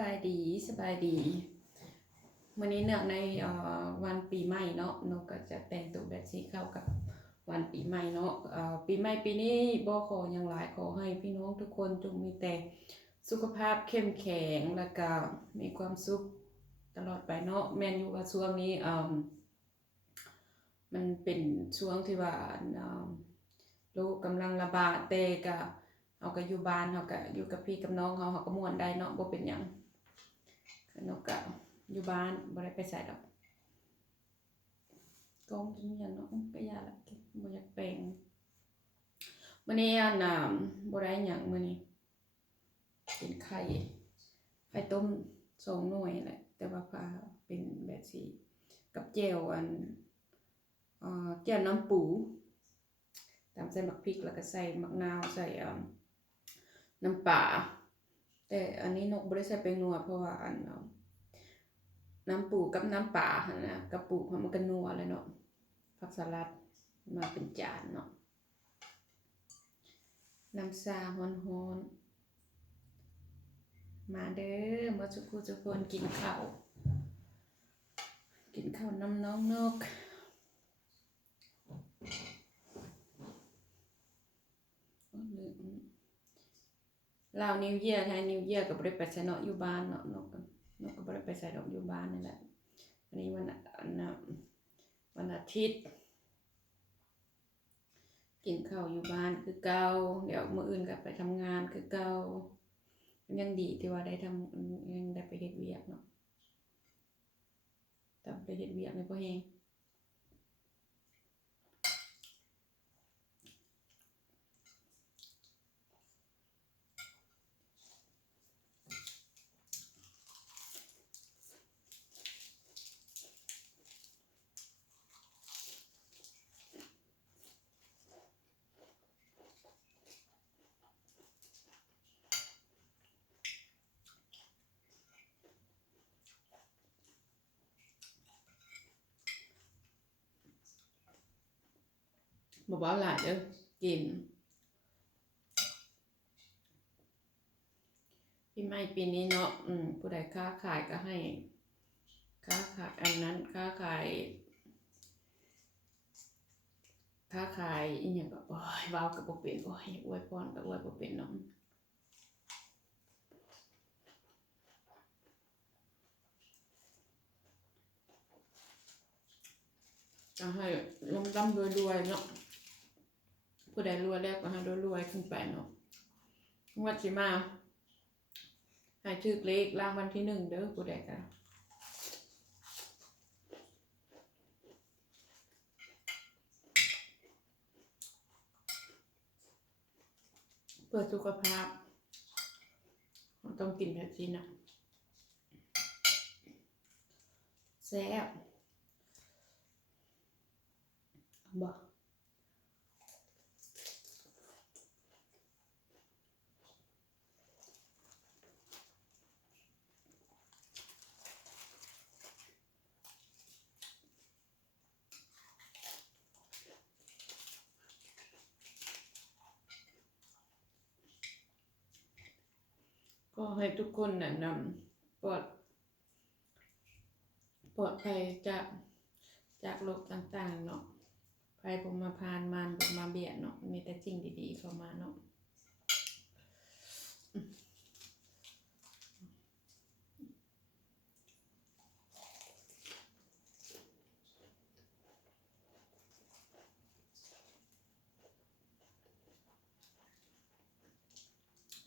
บายดีสบายดีวันนี้เนื่องในวันปีใหม่เนาะนกก็จะแต่งตัวแบบสีเข้ากับวันปีใหม่เนาะปีใหม่ปีนี้บ่ขออย่างหลายขอให้พี่น้องทุกคนจงมีแต่สุขภาพเข้มแข็งแล้วก็มีความสุขตลอดไปเนาะแม่นอยู่ว่าช่วงนี้มันเป็นช่วงที่ว่าโรคกำลังระบาดแต่ก็เอาก็อยู่บ้านเขาก็อยู่กับพี่กับน้องเขาก็ม่วนได้เนาะบ่เป็นหยังนกก็อยู่บ้านบ่ได้ไปไสดอกกองกินหยังเนาะก็ยาละบ่อยากแปลงมื้อนี้บ่ได้หยังมื้อนี้เป็นไข่ต้ม2หน่วยแหละแต่ว่าพาเป็นแบบสีกับแจ่วแจ่วน้ำปูตามใส่หมักพริกแล้วก็ใส่มะนาวใส่น้ำปลาแต่อันนี้นกบ่ได้ใส่แป้งนัวเพราะว่าน้ำปูกับน้ำปลานะกับปูมันก็นัวเลยเนาะผักสลัดมาเป็นจานเนาะน้ำซาฮ้อนๆมาเด้อมาทุกคนกินข้าวน้ำน้องนกลาวนิวเยียร์ไทยนิวเยียร์ก็บ่ได้ไปไสเนาะอยู่บ้านเนาะนกก็บ่ได้ไปไสดอกอยู่บ้านนี่แหละวันนี้วันอาทิตย์กินข้าวอยู่บ้านคือเก่าเดี๋ยวมื้ออื่นก็ไปทำงานคือเก่ายังดีที่ว่าได้ยังได้ไปเฮ็ดเวียกเนาะแต่ไปเฮ็ดเวียกนี่บ่แฮงบ่เว้าหลายเด้อกินปีใหม่ปีนี้เนาะผู้ใดค้าขายก็ให้ค้าขายอันนั้นค้าขายอีหยังก็โอ้ยเว้าก็บ่เป็นโอ้ยอวยพรก็อวยบ่เป็นเนาะก็ให้ร่ำรวยๆเนาะผู้ใดรวยแล้วก็ให้รวยๆขึ้นไปเนาะงวดสิมาให้ถูกเลขรางวัลที่1เด้อผู้ใดก็เพื่อสุขภาพเราต้องกินแบบนี้นะแซ่บบ่ก็ให้ทุกคนน่ะปลอดภัยจากโรคต่างๆเนาะภัยบ่มาผ่านมันบ่มาเบียดเนาะมีแต่สิ่งดีๆเข้ามาเนาะ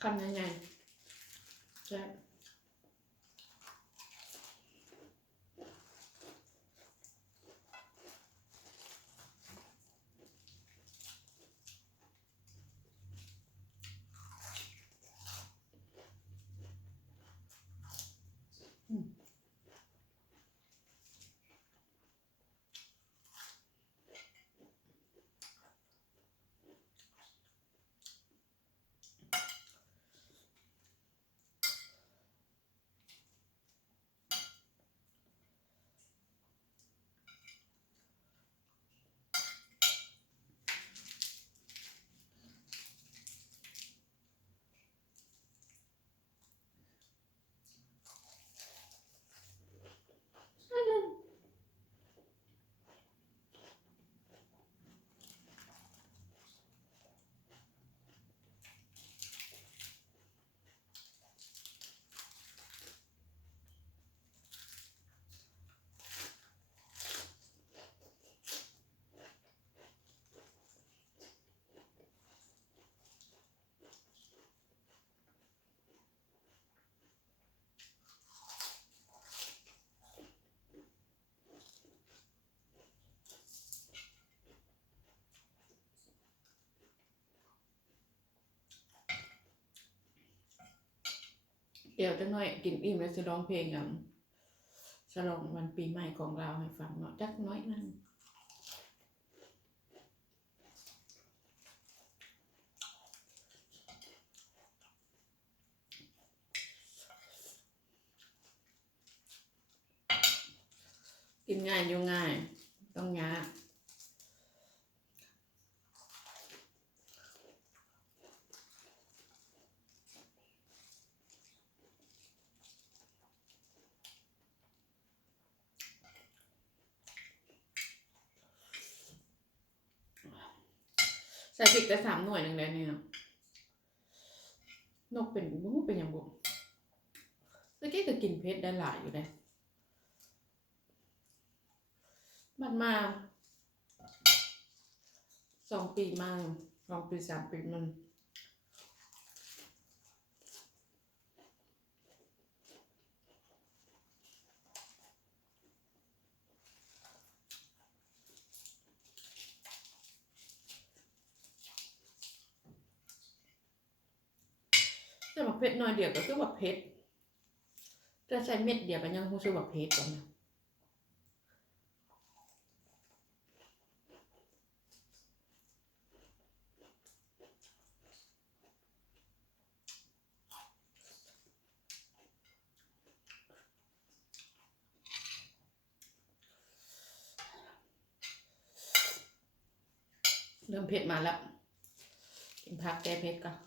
คำยังไงแซ่บ เดี๋ยวจังหน่อยกินอิ่มแล้วจะร้องเพลงฉลองวันปีใหม่ของเราให้ฟังเนาะจักน้อยนึงกินง่ายอยู่ง่ายต้องยากใส่พริกแต่3 หน่วยนึงเลยเนี่ยนกเป็นอย่างบุเมื่อกี้ก็กินเผ็ดได้หลายอยู่เลยมันมา2 ปีมา2 ปี 3 ปีมันแต่ว่าเผ็ดน้อยเดียวก็คือว่าเผ็ดแต่ใส่เม็ดเดียวก็ยังรู้สึกว่าเผ็ดกว่านะเริ่มเผ็ดมาแล้วกินผักแก้เผ็ดก่อน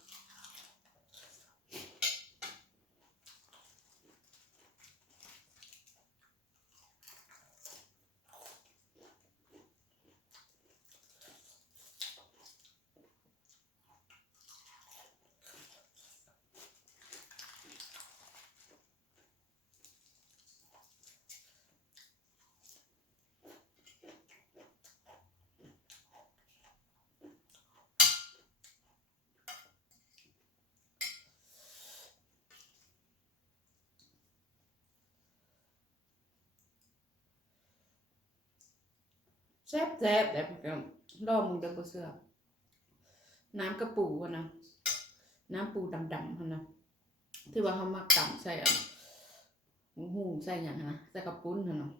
แซ่บแบบรอมึงเด้อบ่เชื่อน้ำกระปูนะน้ำปูดำๆนะที่ว่าเขามักตำใส่หูใส่อย่างนะใส่กระปุ้นนะ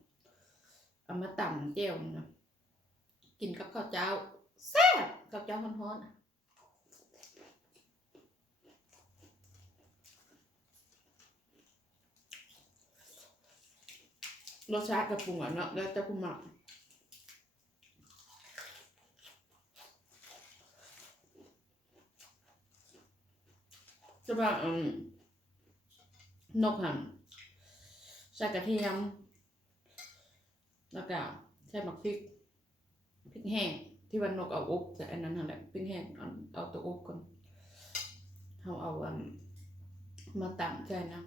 เอามาตำเจียวนะกินกับข้าวเจ้าแซ่บข้าวเจ้าฮ้อนๆรสชาติกระปุกเนาะแล้วแต่คุณหมักจะว่านกหั่นใส่กระเทียมแล้วก็ใส่หมักพริกแห้งที่วันนกเอาอบแต่อันนั้นนั่นแหละพริกแห้งเอาตัวอบก่อนเขาเอามาตำใส่นะ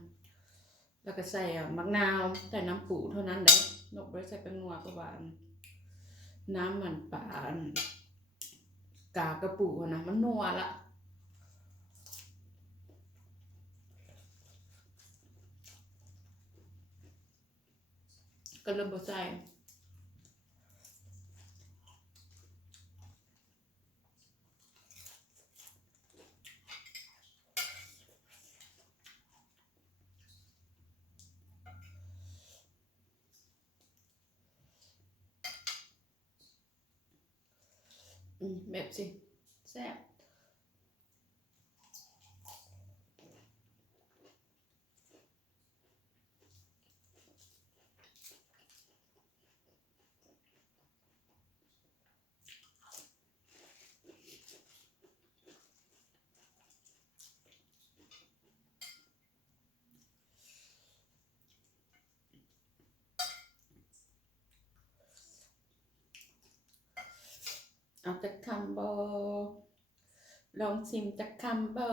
แล้วก็ใส่มะนาวใส่น้ำปูเท่านั้นเด้นกไว้ใส่เป็นนัวประมาณน้ำมันป่ากากระปูนะมันนัวละก็เริ่มบ่ใส่แบบสิแซ่บเอาจากคำบอลองชิมจากคำบอ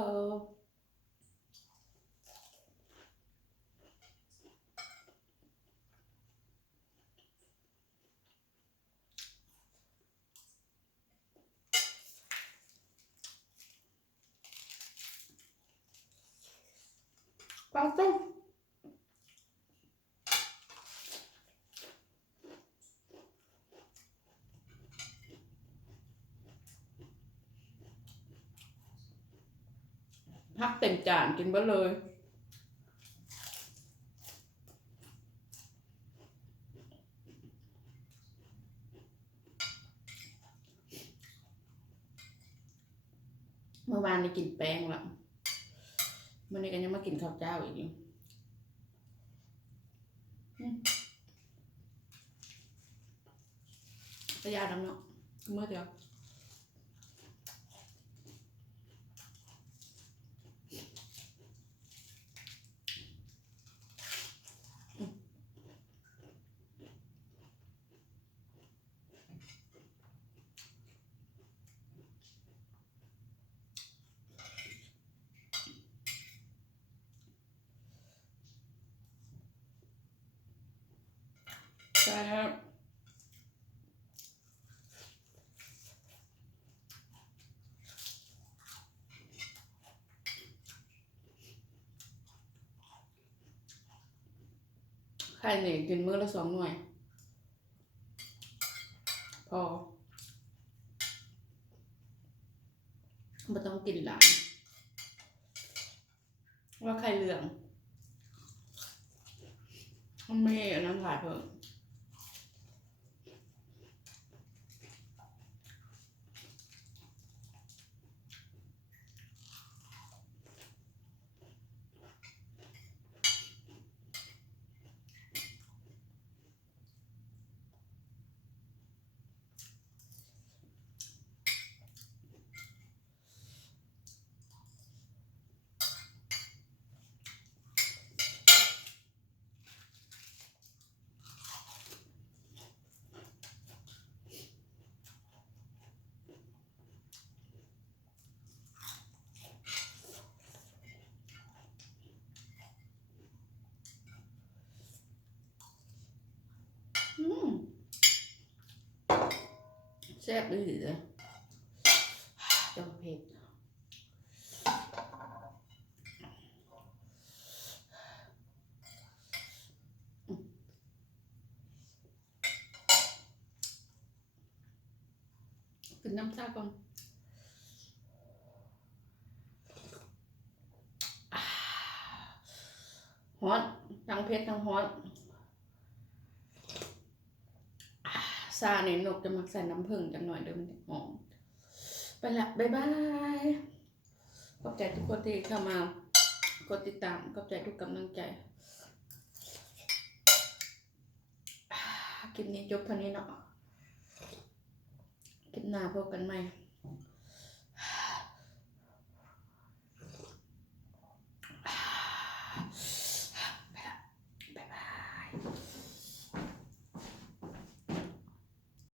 ปลาต้มพักเต็มจานกินไปเลย เมื่อวานนี่กินแป้งละวันนี้ก็ยังมากินข้าวเจ้าอีกอยู่ประหยัดน้ำเนาะเมื่อเดียวใช่ครับไข่เนี่ยกินมื้อละ2 หน่วยพอไม่ต้องกินหลายว่าไข่เหลืองมันไม่อันนั้นหลายเพิ่มแซ่บดีเลยจังเผ็ดกินน้ำซาก่อนฮอตทั้งเผ็ดทั้งฮอตซาเนี่ยนกจะมักใส่น้ำผึ้งจังหน่อยเดี๋ยวมันจะหอมไปละบ๊ายบายขอบใจทุกคนที่เข้ามากดติดตามขอบใจทุกกำลังใจคลิปนี้จบเท่านี้เนาะคลิปหน้าพบกันใหม่